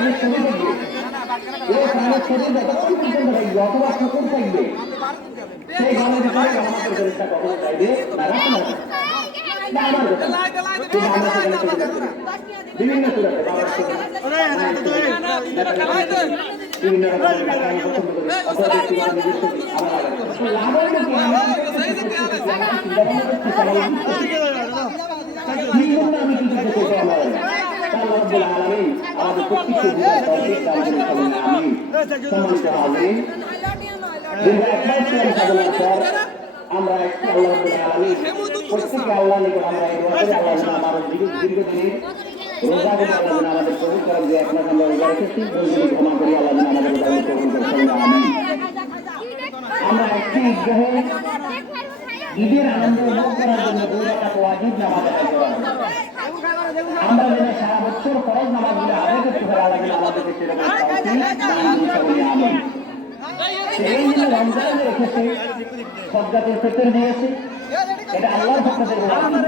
প্রাণের শরীর থাকবে, এই প্রাণের শরীর যতক্ষণ পর্যন্ত থাকবে অথবা শকুন থাকবে, সেই গানের ভিতরে আমাদের ফেরেশতা কখনো চাইবে না রাখে না। আমার কথা বিভিন্ন সুরাতে বিভিন্ন আমরা প্রত্যেকে আল্লাহ নিকট আমরা আমাদের দীর্ঘদিনের রোজা করে আল্লাহ আমাদের কবুল করেন, যে এক মাস আমরা রোজা রেখেছি বলগুলি ক্ষমা করি আল্লাহ আমাদের কবুল করেন। আমরা একটি ঈদগাহে ঈদের আনন্দ উপভোগ করার জন্য 2 রাকাত ওয়াজিব নামাজ আদায় করা। আমরা যেন সারা বছর ফরজ নামাজগুলো আদায় করতে পারি, আল্লাহ আমাদেরকে সেরকম আমিন। সেই জন্য রমজানে রেখেছে, সদকাতুল ফিতর দিয়েছে, এটা আল্লাহর পক্ষ থেকে হবে।